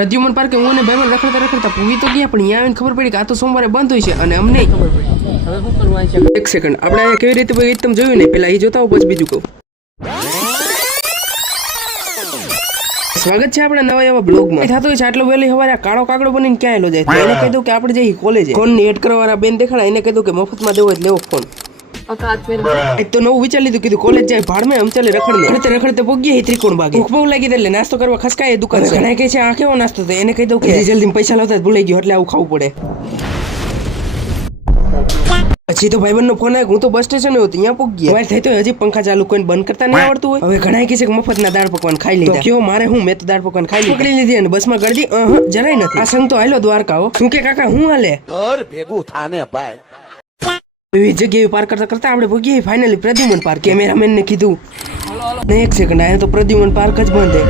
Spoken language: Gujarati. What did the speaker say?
પ્રદ્યુમન પાર્કે હું અને ભાઈબંધ રખડતા રખડતા પૂવી તો ગયા, પણ અહીંયા આવીને ખબર પડી કે આ તો સોમવારે બંધ હોય છે અને અમને ખબર પડી. હવે શું કરવાનું છે? એક સેકન્ડ, આપણે અહીંયા કેવી રીતે ભાઈ તમે જોયું ને, પેલા એ જોતા હો પછી બીજું કહું. સ્વાગત છે આપણા નવા એવા બ્લોગમાં. થતું હોય છે આટલો વહેલી સવારે કાળો કાગડો બનીને ક્યાં એલો જાય? એને કહી દઉં કે આપણે જઈએ કોલેજે. ફોન ની એડ કરવા વાળા બેન દેખાડા, એને કહી દઉં કે મફતમાં દેવો જ લેવો ફોન. એક તો નવું વિચાર લીધું, કીધું કોલેજ જાય ભાડ મેં અમચાલે રખડને રખડતે પહોંચી ત્રિકોણ બાગે. ભૂખ બહુ લાગી એટલે નાસ્તો કરવા ખસકાય દુકાન. ઘણા કહે છે આ કેવો નાસ્તો તો એને કહી દઉં કે જલ્દી પૈસા લાવતા ભૂલાઈ ગયો એટલે આવું ખાવું પડે. પછી તો ભાઈબંધ નો ફોન આવ્યો, હું તો બસ સ્ટેશન હતો ત્યાં પહોંચી ગયા. થઈ તો હજી પંખા ચાલુ કોઈને બંધ કરતા નહીં આવડતું હોય. હવે ઘણા કહે છે કે મફતના દાળ પકવાન ખાઈ લીધા. કયો મારે હું મેં તો દાળ પકવાન ખાઈ લીધી. પકડી લીધી અને બસમાં ગળદી જરાય નથી. આ સંગ તો હાલો દ્વારકા હો. શું કે કાકા હું હાલે ઘર ભેગું થાને ભાઈ. એવી જગ્યાએ પાર કરતા કરતા આપણે પહોંચી ફાઇનલી પ્રદ્યુમન પાર્ક. કેમેરામેન ને કીધું એક સેકન્ડ, આયા તો પ્રદ્યુમન પાર્ક જ બંધ છે.